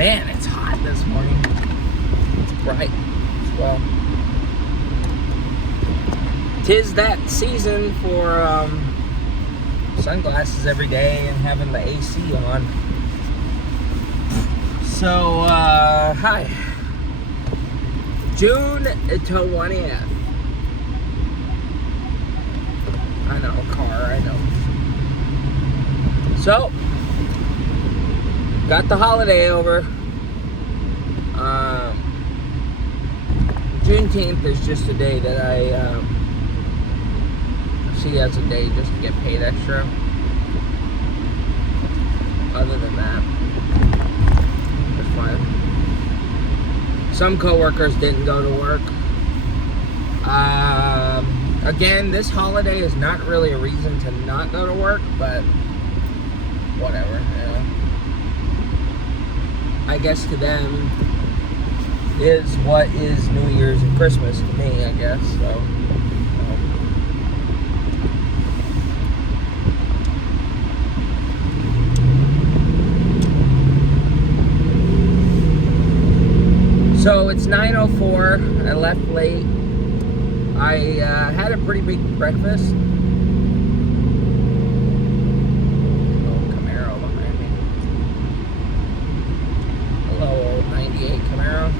Man, it's hot this morning. It's bright. Well, 'tis that season for sunglasses every day and having the AC on. So, hi. June 20th. I know, car, I know. So, got the holiday over. Juneteenth is just a day that I see as a day just to get paid extra. Other than that, it's fine. Some coworkers didn't go to work. Again, this holiday is not really a reason to not go to work, but whatever, you know. I guess to them is what is New Year's and Christmas to me, I guess, so. So it's 9:04, I left late. I had a pretty big breakfast. Oh, Camaro behind me. Hello, old 98 Camaro.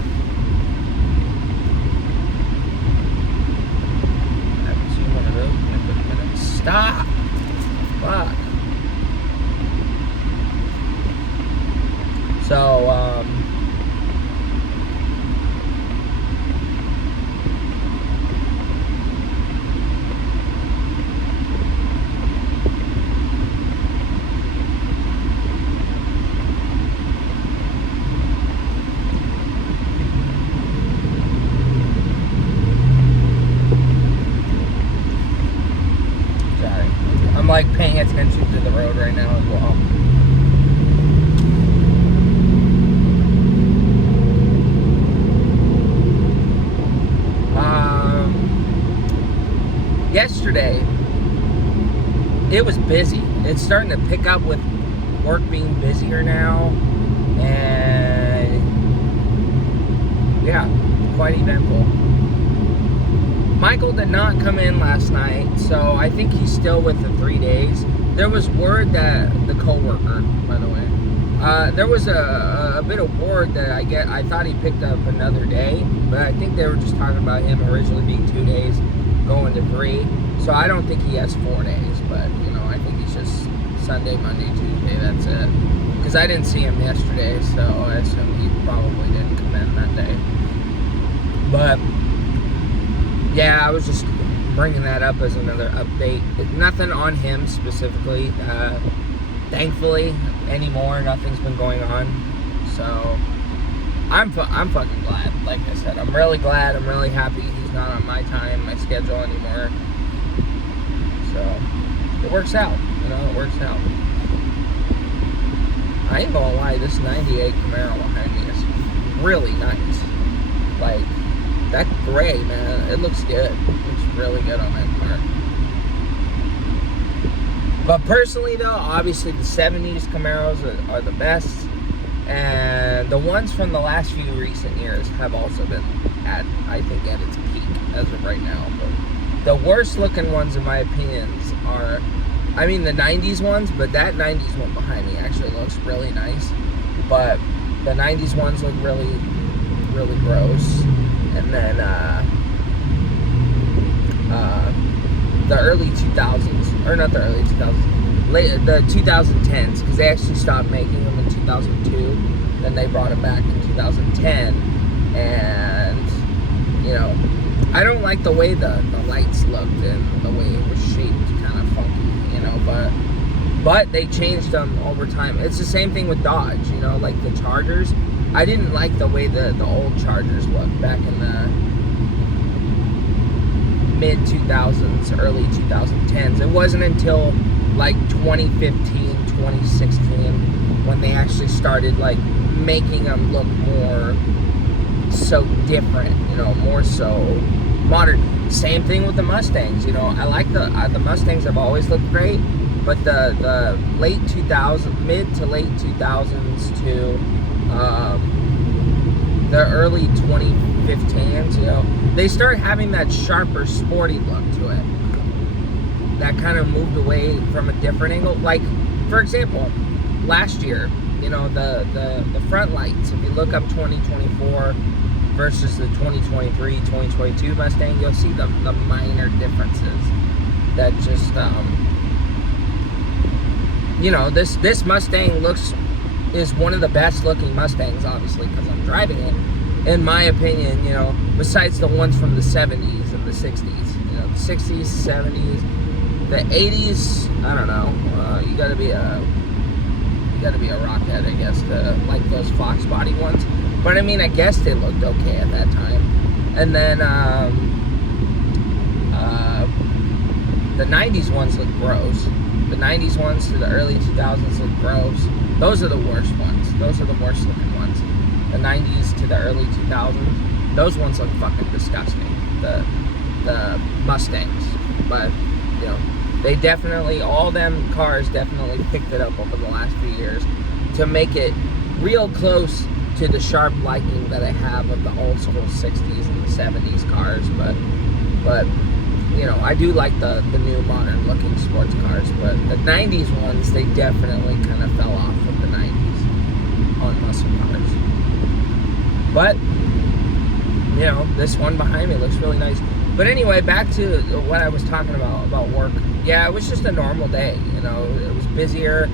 I haven't seen one of those in a good minute. Stop! Fuck. So, I'm like paying attention to the road right now as well. Yesterday, it was busy. It's starting to pick up with work being busier now, and yeah, quite eventful. Michael did not come in last night, so I think he's still with the 3 days. There was word that the coworker, by the way, there was a bit of word that I thought he picked up another day, but I think they were just talking about him originally being 2 days, going to 3. So I don't think he has 4 days, but you know, I think he's just Sunday, Monday, Tuesday. That's it. Because I didn't see him yesterday, so I assume he probably didn't come in that day. But yeah, I was just bringing that up as another update. Nothing on him specifically. Thankfully, anymore, nothing's been going on. So I'm fucking glad. Like I said, I'm really glad. I'm really happy he's not on my time, my schedule anymore. So it works out. You know, it works out. I ain't gonna lie, this 98 Camaro behind me is really nice. Like, that gray, man, it looks good. It looks really good on that car. But personally, though, obviously the 70s Camaros are the best. And the ones from the last few recent years have also been at its peak as of right now. But the worst looking ones, in my opinions, are, I mean, the 90s ones, but that 90s one behind me actually looks really nice. But the 90s ones look really, really gross. And then the early 2000s, or not the early 2000s, the 2010s, because they actually stopped making them in 2002. Then they brought it back in 2010, and you know, I don't like the way the lights looked and the way it was shaped, kind of funky, you know. But they changed them over time. It's the same thing with Dodge, you know, like the Chargers. I didn't like the way the old Chargers looked back in the mid-2000s, early 2010s. It wasn't until like 2015, 2016 when they actually started like making them look more so different, you know, more so modern. Same thing with the Mustangs, you know. I like the Mustangs have always looked great, but the late 2000s, mid to late 2000s to the early 2015s, you know, they started having that sharper, sporty look to it. That kind of moved away from a different angle. Like, for example, last year, you know, the front lights, if you look up 2024 versus the 2023, 2022 Mustang, you'll see the minor differences that just, you know, this Mustang is one of the best looking Mustangs, obviously, because I'm driving it, in my opinion, you know, besides the ones from the 70s and the 60s, you know, the 60s, 70s, the 80s, I don't know, you gotta be a rockhead, I guess, to like those Fox body ones. But I mean, I guess they looked okay at that time. And then the 90s ones look gross. The 90s ones to the early 2000s look gross. Those are the worst ones. Those are the worst looking ones. The 90s to the early 2000s, those ones look fucking disgusting. The Mustangs. But, you know, they definitely, all them cars definitely picked it up over the last few years to make it real close to the sharp liking that I have of the old school 60s and the 70s cars. But you know, I do like the new modern looking sports cars, but the 90s ones, they definitely kind of fell off of the 90s on muscle cars. But, you know, this one behind me looks really nice. But anyway, back to what I was talking about work. Yeah, it was just a normal day, you know, it was busier.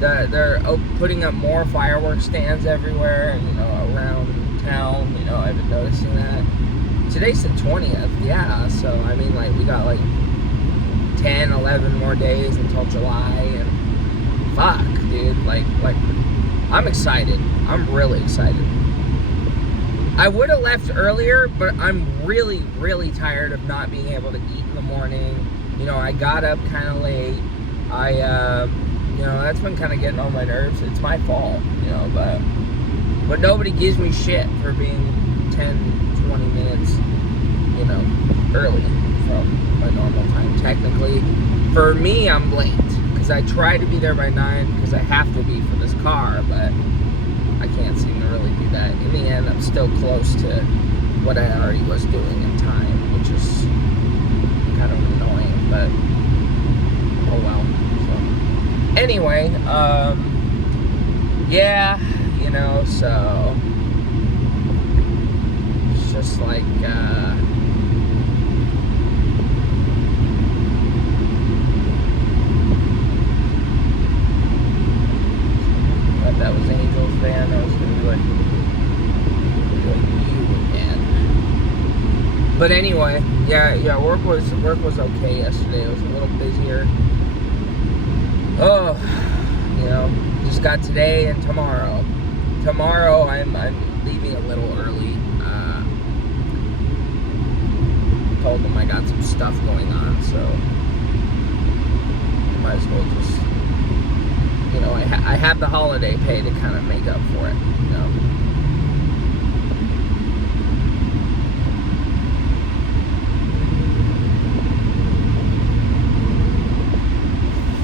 They're putting up more fireworks stands everywhere, you know, around town, you know, I've been noticing that. Today's the 20th, yeah, so, I mean, like, we got, like, 10, 11 more days until July, and fuck, dude, like, I'm excited. I'm really excited. I would have left earlier, but I'm really, really tired of not being able to eat in the morning. You know, I got up kind of late. You know, that's been kind of getting on my nerves. It's my fault, you know, but nobody gives me shit for being 10, 20 minutes, you know, early from my normal time. Technically, for me, I'm late, because I try to be there by 9, because I have to be for this car, but I can't seem to really do that. In the end, I'm still close to what I already was doing in time, which is kind of annoying, but oh well. So, anyway, yeah, you know, so it's just like, that was Angel's van. I was gonna be like you again. But anyway, yeah, work was okay yesterday. It was a little busier. Oh, you know, just got today and tomorrow. Tomorrow I'm leaving a little early. Told them I got some stuff going on, so I might as well just, you know, I have the holiday pay to kind of make up for it, you know.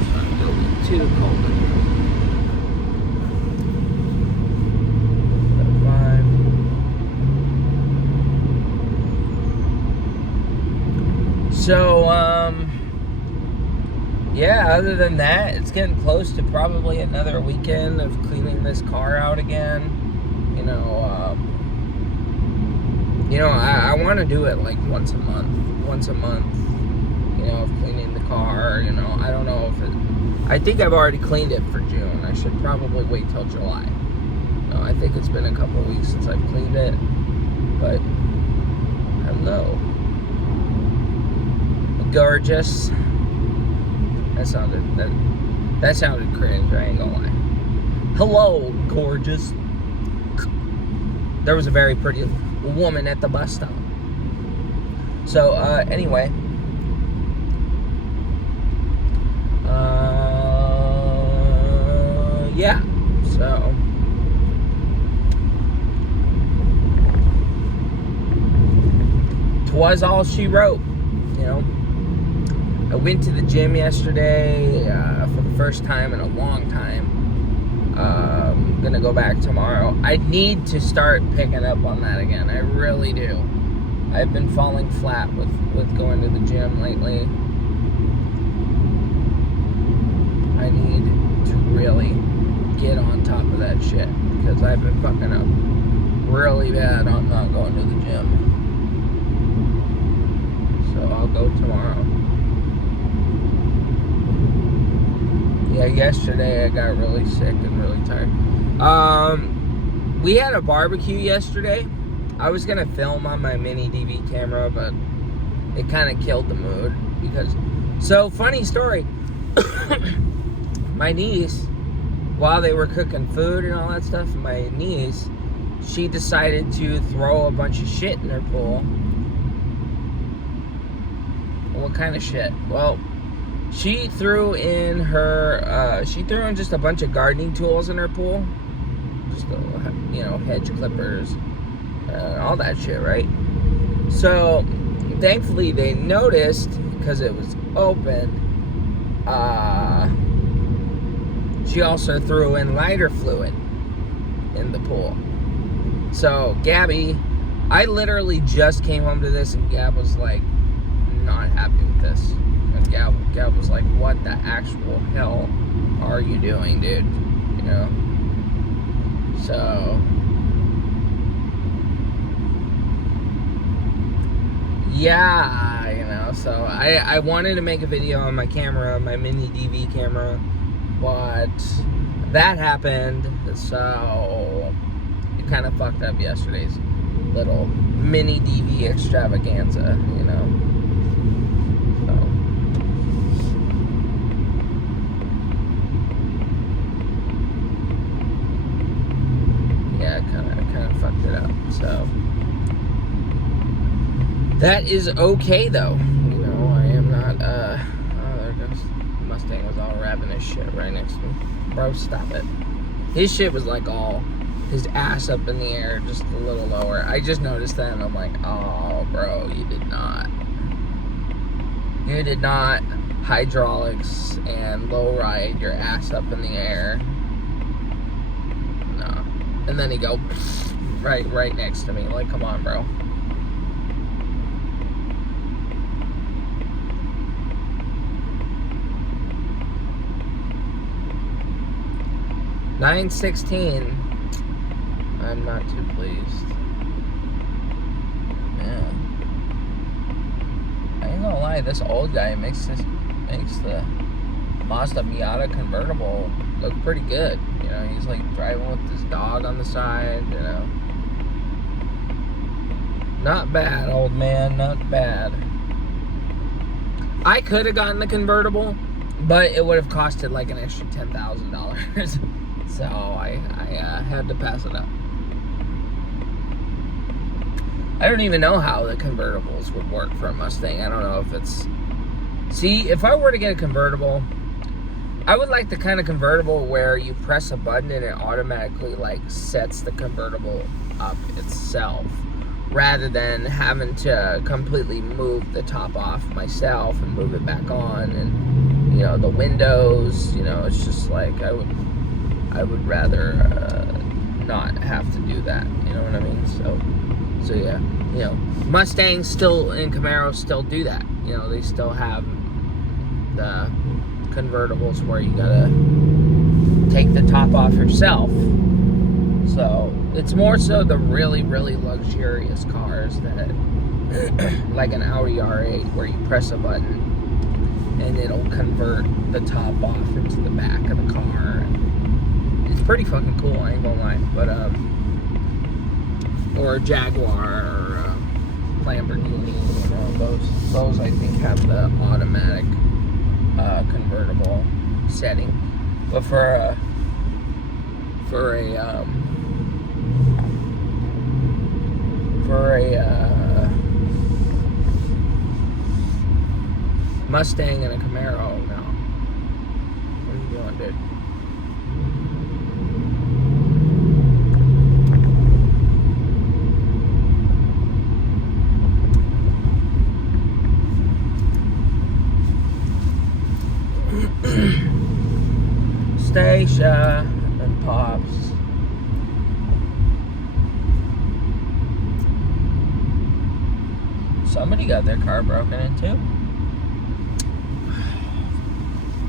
It's not going to be too cold in here. So, yeah, other than that, it's getting close to probably another weekend of cleaning this car out again. You know, I want to do it like once a month, you know, of cleaning the car. You know, I don't know if I think I've already cleaned it for June. I should probably wait till July. No, I think it's been a couple of weeks since I've cleaned it, but hello. Gorgeous. That sounded cringe, I ain't gonna lie. Hello, gorgeous. There was a very pretty woman at the bus stop. So, anyway. Yeah. So. Twas all she wrote, you know. I went to the gym yesterday for the first time in a long time. I'm gonna go back tomorrow. I need to start picking up on that again. I really do. I've been falling flat with going to the gym lately. I need to really get on top of that shit because I've been fucking up really bad on not going to the gym. So I'll go tomorrow. Yeah, yesterday I got really sick and really tired. We had a barbecue yesterday. I was gonna film on my mini DV camera, but it kind of killed the mood because. So funny story. My niece, while they were cooking food and all that stuff, my niece, she decided to throw a bunch of shit in her pool. What kind of shit? Well, she threw in just a bunch of gardening tools in her pool. Just, hedge clippers, all that shit, right? So, thankfully they noticed, because it was open, she also threw in lighter fluid in the pool. So, Gabby, I literally just came home to this, and Gab was like, not happy with this. And Gab was like, what the actual hell are you doing, dude? You know? So, yeah, so I wanted to make a video on my camera, my mini DV camera, but that happened, so it kind of fucked up yesterday's little mini DV extravaganza, So. Yeah, kind of fucked it up, so. That is okay, though. I am not, there goes, Mustang was all wrapping his shit right next to me. Bro, stop it. His shit was like all, his ass up in the air, just a little lower. I just noticed that, and I'm like, oh, bro, you did not hydraulics and low ride your ass up in the air. No. And then he go, right next to me. Like, come on, bro. $9.16. I'm not too pleased. Man, I ain't gonna lie. This old guy makes the Mazda Miata convertible look pretty good. He's like driving with his dog on the side. Not bad, old man. Not bad. I could have gotten the convertible, but it would have costed like an extra $10,000. So I had to pass it up. I don't even know how the convertibles would work for a Mustang. I don't know if it's... See, if I were to get a convertible, I would like the kind of convertible where you press a button and it automatically like sets the convertible up itself, rather than having to completely move the top off myself and move it back on, and the windows. It's just like I would rather not have to do that. You know what I mean? So yeah. Mustangs still and Camaros still do that. They still have the convertibles where you gotta take the top off yourself. So it's more so the really, really luxurious cars that, like an Audi R8, where you press a button and it'll convert the top off into the back of the car. It's pretty fucking cool, I ain't gonna lie. But or a Jaguar or a Lamborghini, those I think have the automatic convertible setting. But for a Mustang and a Camaro, no. What are you doing, dude? Station and park. Somebody got their car broken into.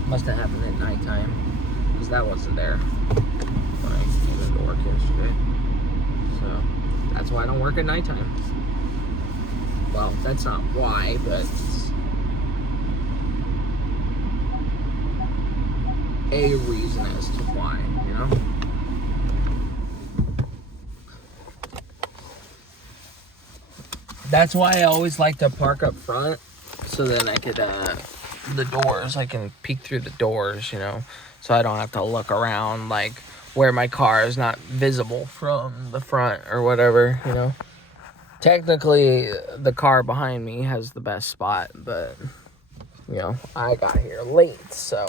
Must have happened at nighttime, because that wasn't there when I came into work yesterday. So that's why I don't work at nighttime. Well, that's not why, but it's a reason as to why, you know? That's why I always like to park up front, so then I could, the doors, I can peek through the doors, you know, so I don't have to look around, like, where my car is not visible from the front or whatever, you know. Technically, the car behind me has the best spot, but, you know, I got here late, so.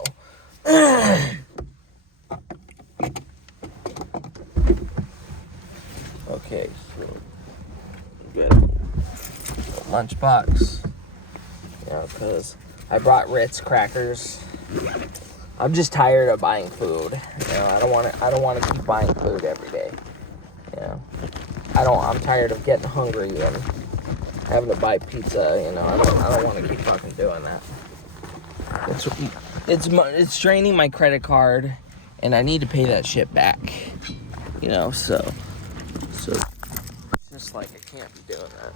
Okay, so, good. Lunchbox. You know, because I brought Ritz crackers. I'm just tired of buying food. You know, I don't want to keep buying food every day. You know, I'm tired of getting hungry and having to buy pizza. You know, I don't want to keep fucking doing that. It's draining my credit card, and I need to pay that shit back. You know, so it's just like I can't be doing that.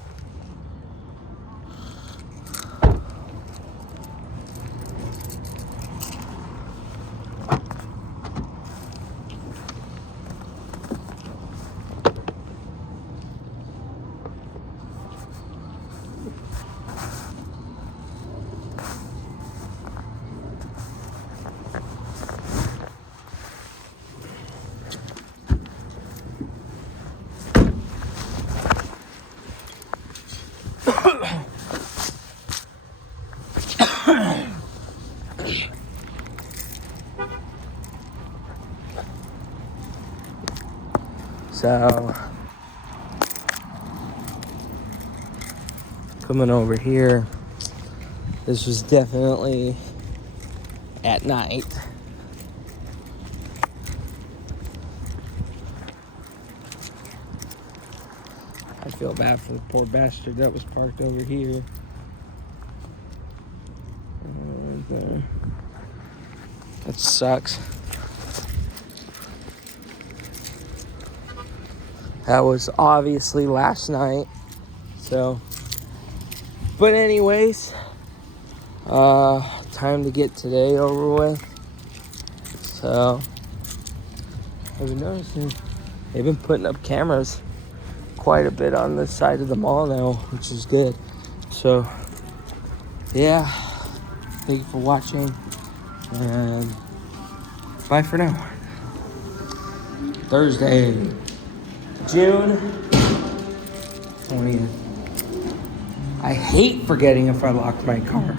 So, coming over here, this was definitely at night. I feel bad for the poor bastard that was parked over here. That sucks. That was obviously last night. So, but anyways, time to get today over with. So, I've been noticing they've been putting up cameras quite a bit on this side of the mall now, which is good. So, yeah, thank you for watching, and bye for now. Thursday, June 20th. I hate forgetting if I lock my car.